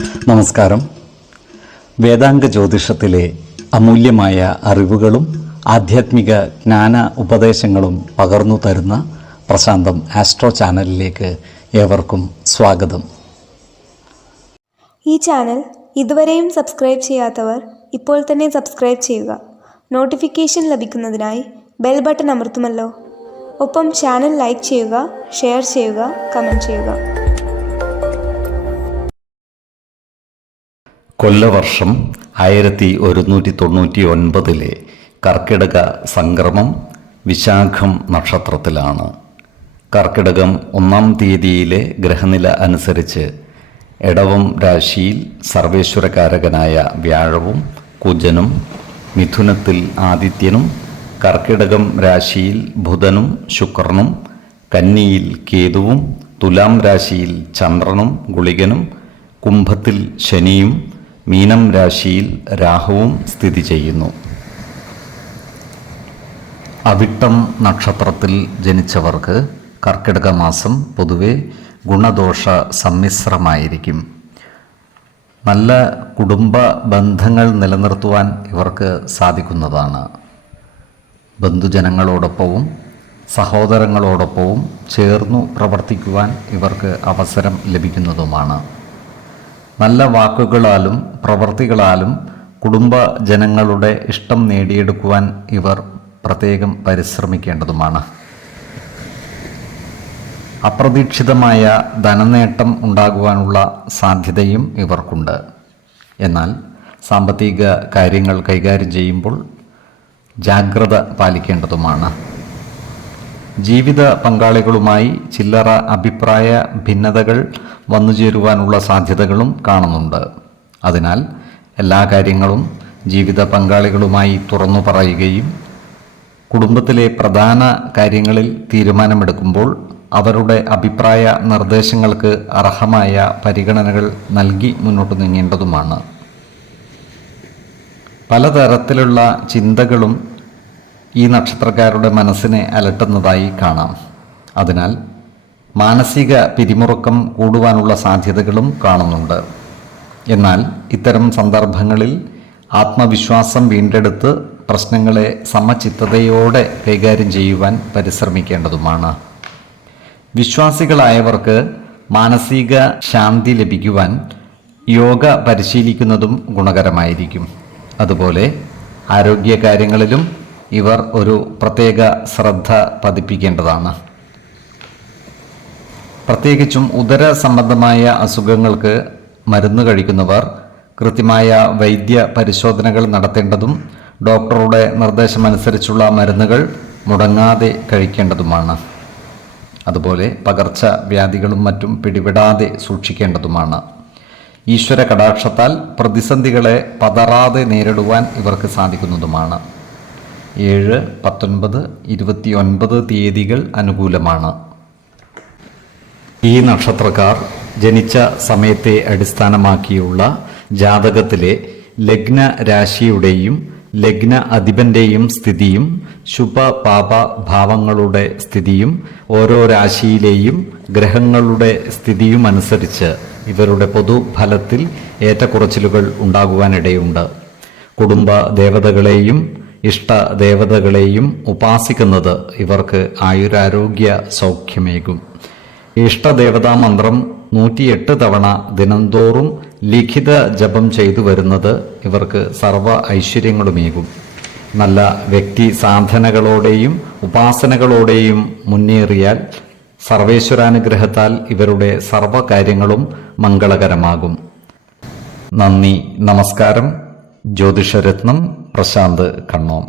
നമസ്കാരം. വേദാംഗ ജ്യോതിഷത്തിലെ അമൂല്യമായ അറിവുകളും ആധ്യാത്മിക ജ്ഞാന ഉപദേശങ്ങളും പകർന്നു തരുന്ന പ്രശാന്തം ആസ്ട്രോ ചാനലിലേക്ക് ഏവർക്കും സ്വാഗതം. ഈ ചാനൽ ഇതുവരെയും സബ്സ്ക്രൈബ് ചെയ്യാത്തവർ ഇപ്പോൾ തന്നെ സബ്സ്ക്രൈബ് ചെയ്യുക. നോട്ടിഫിക്കേഷൻ ലഭിക്കുന്നതിനായി ബെൽ ബട്ടൺ അമർത്തുമല്ലോ. ഒപ്പം ചാനൽ ലൈക്ക് ചെയ്യുക, ഷെയർ ചെയ്യുക, കമൻറ്റ് ചെയ്യുക. കൊല്ലവർഷം 1199 കർക്കിടക സംക്രമം വിശാഖം നക്ഷത്രത്തിലാണ്. കർക്കിടകം 1-ാം തീയതിയിലെ ഗ്രഹനില അനുസരിച്ച് എടവം രാശിയിൽ സർവേശ്വരകാരകനായ വ്യാഴവും കുജനും, മിഥുനത്തിൽ ആദിത്യനും, കർക്കിടകം രാശിയിൽ ബുധനും ശുക്രനും, കന്നിയിൽ കേതുവും, തുലാം രാശിയിൽ ചന്ദ്രനും ഗുളികനും, കുംഭത്തിൽ ശനിയും, മീനം രാശിയിൽ രാഹുവും സ്ഥിതി ചെയ്യുന്നു. അവിട്ടം നക്ഷത്രത്തിൽ ജനിച്ചവർക്ക് കർക്കിടക മാസം പൊതുവെ ഗുണദോഷ സമ്മിശ്രമായിരിക്കും. നല്ല കുടുംബ ബന്ധങ്ങൾ നിലനിർത്തുവാൻ ഇവർക്ക് സാധിക്കുന്നതാണ്. ബന്ധുജനങ്ങളോടൊപ്പവും സഹോദരങ്ങളോടൊപ്പവും ചേർന്നു പ്രവർത്തിക്കുവാൻ ഇവർക്ക് അവസരം ലഭിക്കുന്നതുമാണ്. നല്ല വാക്കുകളാലും പ്രവൃത്തികളാലും കുടുംബ ജനങ്ങളുടെ ഇഷ്ടം നേടിയെടുക്കുവാൻ ഇവർ പ്രത്യേകം പരിശ്രമിക്കേണ്ടതുമാണ്. അപ്രതീക്ഷിതമായ ധനനേട്ടം ഉണ്ടാകുവാനുള്ള സാധ്യതയും ഇവർക്കുണ്ട്. എന്നാൽ സാമ്പത്തിക കാര്യങ്ങൾ കൈകാര്യം ചെയ്യുമ്പോൾ ജാഗ്രത പാലിക്കേണ്ടതുമാണ്. ജീവിത പങ്കാളികളുമായി ചില്ലറ അഭിപ്രായ ഭിന്നതകൾ വന്നുചേരുവാനുള്ള സാധ്യതകളും കാണുന്നുണ്ട്. അതിനാൽ എല്ലാ കാര്യങ്ങളും ജീവിത പങ്കാളികളുമായി തുറന്നു പറയുകയും കുടുംബത്തിലെ പ്രധാന കാര്യങ്ങളിൽ തീരുമാനമെടുക്കുമ്പോൾ അവരുടെ അഭിപ്രായ നിർദ്ദേശങ്ങൾക്ക് അർഹമായ പരിഗണനകൾ നൽകി മുന്നോട്ട് നീങ്ങേണ്ടതുമാണ്. പലതരത്തിലുള്ള ചിന്തകളും ഈ നക്ഷത്രക്കാരുടെ മനസ്സിനെ അലട്ടുന്നതായി കാണാം. അതിനാൽ മാനസിക പിരിമുറുക്കം കൂടുവാനുള്ള സാധ്യതകളും കാണുന്നുണ്ട്. എന്നാൽ ഇത്തരം സന്ദർഭങ്ങളിൽ ആത്മവിശ്വാസം വീണ്ടെടുത്ത് പ്രശ്നങ്ങളെ സമചിത്തതയോടെ കൈകാര്യം ചെയ്യുവാൻ പരിശ്രമിക്കേണ്ടതുമാണ്. വിശ്വാസികളായവർക്ക് മാനസിക ശാന്തി ലഭിക്കുവാൻ യോഗ പരിശീലിക്കുന്നതും ഗുണകരമായിരിക്കും. അതുപോലെ ആരോഗ്യകാര്യങ്ങളിലും ഇവർ ഒരു പ്രത്യേക ശ്രദ്ധ പതിപ്പിക്കേണ്ടതാണ്. പ്രത്യേകിച്ചും ഉദര സംബന്ധമായ അസുഖങ്ങൾക്ക് മരുന്ന് കഴിക്കുന്നവർ കൃത്യമായ വൈദ്യ പരിശോധനകൾ നടത്തേണ്ടതും ഡോക്ടറുടെ നിർദ്ദേശമനുസരിച്ചുള്ള മരുന്നുകൾ മുടങ്ങാതെ കഴിക്കേണ്ടതുമാണ്. അതുപോലെ പകർച്ചവ്യാധികളും മറ്റും പിടിപെടാതെ സൂക്ഷിക്കേണ്ടതുമാണ്. ഈശ്വര കടാക്ഷത്താൽ പ്രതിസന്ധികളെ പതറാതെ നേരിടുവാൻ ഇവർക്ക് സാധിക്കുന്നതുമാണ്. 7, 19, 29 തീയതികൾ അനുകൂലമാണ്. ഈ നക്ഷത്രക്കാർ ജനിച്ച സമയത്തെ അടിസ്ഥാനമാക്കിയുള്ള ജാതകത്തിലെ ലഗ്ന രാശിയുടെയും ലഗ്ന അധിപന്റെയും സ്ഥിതിയും ശുഭ പാപ ഭാവങ്ങളുടെ സ്ഥിതിയും ഓരോ രാശിയിലെയും ഗ്രഹങ്ങളുടെ സ്ഥിതിയും അനുസരിച്ച് ഇവരുടെ പൊതുഫലത്തിൽ ഏറ്റക്കുറച്ചിലുകൾ ഉണ്ടാകുവാനിടയുണ്ട്. കുടുംബ ദേവതകളെയും ഇഷ്ട ദേവതകളെയും ഉപാസിക്കുന്നത് ഇവർക്ക് ആയുരാരോഗ്യ സൗഖ്യമേകും. ഇഷ്ടദേവതാ മന്ത്രം 108 തവണ ദിനംതോറും ലിഖിത ജപം ചെയ്തു വരുന്നത് ഇവർക്ക് സർവ ഐശ്വര്യങ്ങളുമേകും. നല്ല വ്യക്തി സാധനകളോടെയും ഉപാസനകളോടെയും മുന്നേറിയാൽ സർവേശ്വരാനുഗ്രഹത്താൽ ഇവരുടെ സർവകാര്യങ്ങളും മംഗളകരമാകും. നന്ദി, നമസ്കാരം. ജ്യോതിഷരത്നം പ്രശാന്ത് കണ്ണോം.